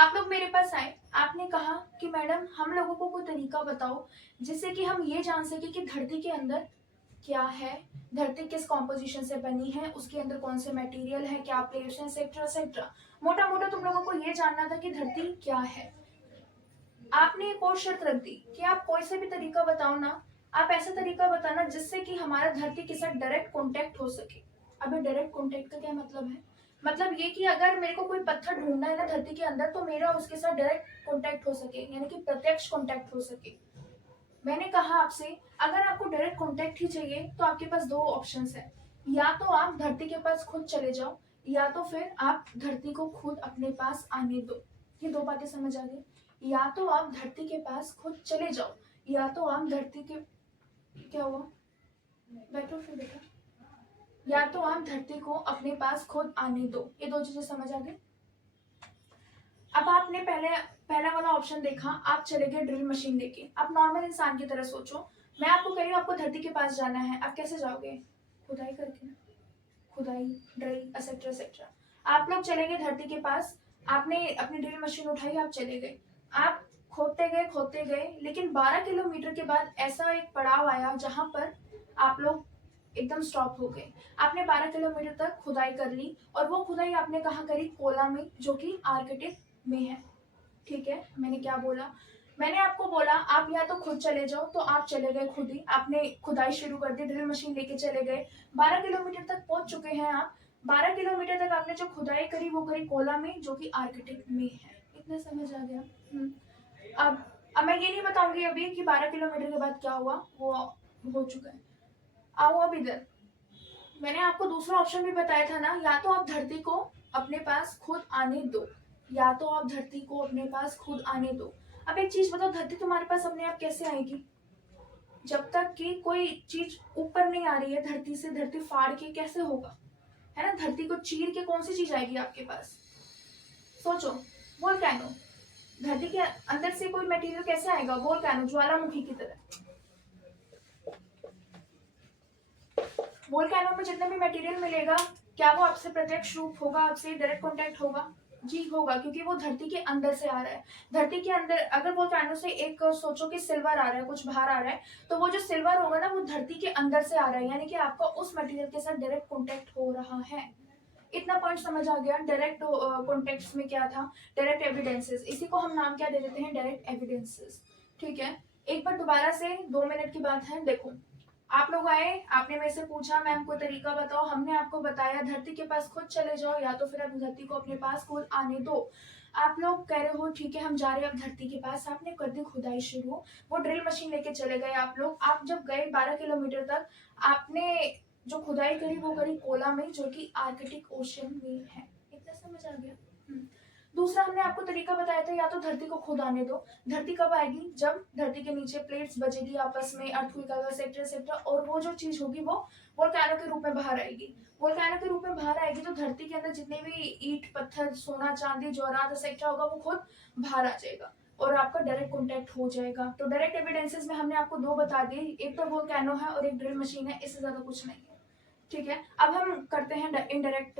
आप लोग मेरे पास आए, आपने कहा कि मैडम हम लोगों को कोई तरीका बताओ जिससे कि हम ये जान सके कि धरती के अंदर क्या है, धरती किस कॉम्पोजिशन से बनी है, उसके अंदर कौन से मटेरियल है, क्या प्लेट्स हैं, एक्सेट्रा एक्सेट्रा। मोटा मोटा तुम लोगों को ये जानना था कि धरती क्या है। आपने एक और शर्त रख दी कि आप कोई से भी तरीका बताओ ना, आप ऐसा तरीका बताना जिससे कि हमारा धरती के साथ डायरेक्ट कांटेक्ट हो सके। अभी डायरेक्ट कांटेक्ट का क्या मतलब है? मतलब ये कि अगर मेरे को कोई पत्थर ढूंढना है ना धरती के अंदर, तो मेरा उसके साथ डायरेक्ट कांटेक्ट हो सके, यानी कि प्रत्यक्ष कांटेक्ट हो सके। मैंने कहा आपसे, अगर आपको डायरेक्ट कांटेक्ट ही चाहिए तो आपके पास दो ऑप्शंस है। या तो आप धरती के पास खुद चले जाओ, या तो फिर आप धरती को खुद अपने पास आने दो। ये दो बातें समझ आ गई। या तो आप धरती के पास खुद चले जाओ, या तो आप धरती के, क्या हुआ, बैठो फिर बेटा, या तो आप धरती को अपने पास खुद आने दो। ये दो चीजें समझ आ गई। अब आपने पहला वाला ऑप्शन देखा, आप चले गए ड्रिल मशीन लेके। आप नॉर्मल इंसान की तरह सोचो, मैं आपको कह रही हूँ आपको धरती के पास जाना है, आप कैसे जाओगे? खुदाई करके ना, खुदाई, ड्रिल एक्सेट्रा एक्सेट्रा। आप लोग चले गए धरती के पास, आपने अपनी ड्रिल मशीन उठाई, आप चले गए। आप खोदते गए, लेकिन 12 किलोमीटर के बाद ऐसा एक पड़ाव आया जहां पर आप लोग एकदम स्टॉप हो गए। आपने 12 किलोमीटर तक खुदाई कर ली, और वो खुदाई आपने कहाँ करी? कोला में, जो कि आर्कटिक में है। ठीक है, मैंने क्या बोला? मैंने आपको बोला आप या तो खुद चले जाओ, तो आप चले गए खुद ही, आपने खुदाई शुरू कर दी, ड्रिल मशीन लेके चले गए। 12 किलोमीटर तक पहुंच चुके हैं आप। 12 किलोमीटर तक आपने जो खुदाई करी वो करी कोला में, जो कि आर्कटिक में है। इतना समझ आ गया? अब अब मैं ये नहीं बताऊंगी अभी कि 12 किलोमीटर के बाद क्या हुआ, वो हो चुका है। आओ अब इधर, मैंने आपको दूसरा ऑप्शन भी बताया था ना, या तो आप धरती को अपने पास खुद आने दो, या तो आप धरती को अपने पास खुद आने दो। अब एक चीज बताओ, धरती तुम्हारे पास अपने आप कैसे आएगी? जब तक कि कोई चीज ऊपर नहीं आ रही है धरती से, धरती फाड़ के कैसे होगा? है ना, धरती को चीर के कौन सी चीज आएगी आपके पास? सोचो, वोल्केनो, धरती के अंदर से कोई मटेरियल कैसे आएगा? वोल्केनो, ज्वालामुखी की तरह। वोल्केनो में जितना भी मटेरियल मिलेगा, क्या वो आपसे प्रत्यक्ष रूप होगा, आपसे डायरेक्ट कांटेक्ट होगा? जी होगा, क्योंकि वो धरती के अंदर से आ रहा है। धरती के अंदर अगर वोल्केनो से एक सोचो कि सिल्वर आ रहा है, कुछ बाहर आ रहा है, तो वो जो सिल्वर होगा ना, वो धरती के अंदर से आ रहा है, यानी कि आपका उस मटेरियल के साथ डायरेक्ट कांटेक्ट हो रहा है। इतना पॉइंट समझ आ गया? डायरेक्ट कॉन्टेक्स्ट में क्या था? Direct evidences. इसी को हम नाम क्या दे देते हैं? Direct evidences. ठीक है, एक बार दोबारा से, 2 मिनट की बात है। देखो, आप लोग आए, आपने मेरे से पूछा मैम को तरीका बताओ, हमने आपको बताया धरती के पास खुद चले जाओ, या तो फिर आप धरती को अपने पास खुद आने दो। आप लोग कह रहे हो ठीक है हम जा रहे हैं अब धरती के पास, आपने कर दी खुदाई शुरू, वो ड्रिल मशीन लेके चले गए आप लोग। आप जब गए 12 किलोमीटर तक, आपने जो खुदाई करी वो करी कोला में, जो कि आर्कटिक ओशन में है। इतना समझ आ गया? दूसरा हमने आपको तरीका बताया था, या तो धरती को खुद आने दो। धरती कब आएगी? जब धरती के नीचे प्लेट्स बजेगी आपस में, अर्थक्वेक आएगा, सेक्टर सेक्टर, और वो जो चीज होगी वो वोल्केनो के रूप में बाहर आएगी। वोल्केनो के रूप में बाहर आएगी तो धरती के अंदर जितने भी ईंट पत्थर सोना चांदी जवाहरात सेक्टर होगा वो खुद बाहर आ जाएगा, और आपका डायरेक्ट कॉन्टेक्ट हो जाएगा। तो डायरेक्ट एविडेंसेस में हमने आपको दो बता दिए, एक तो वोल्केनो है और एक ड्रिल मशीन है, इससे ज्यादा कुछ नहीं है। ठीक है, अब हम करते हैं इनडायरेक्ट